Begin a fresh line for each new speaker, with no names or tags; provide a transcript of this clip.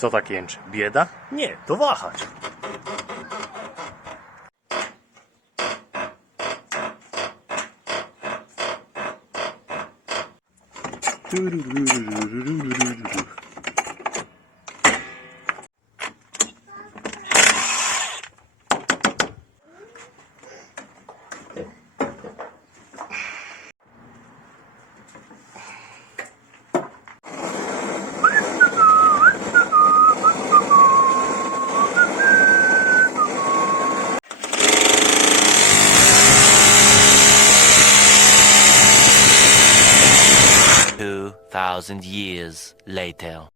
Co tak jęczy? Bieda? Nie, to
wahacz. 2,000 years later.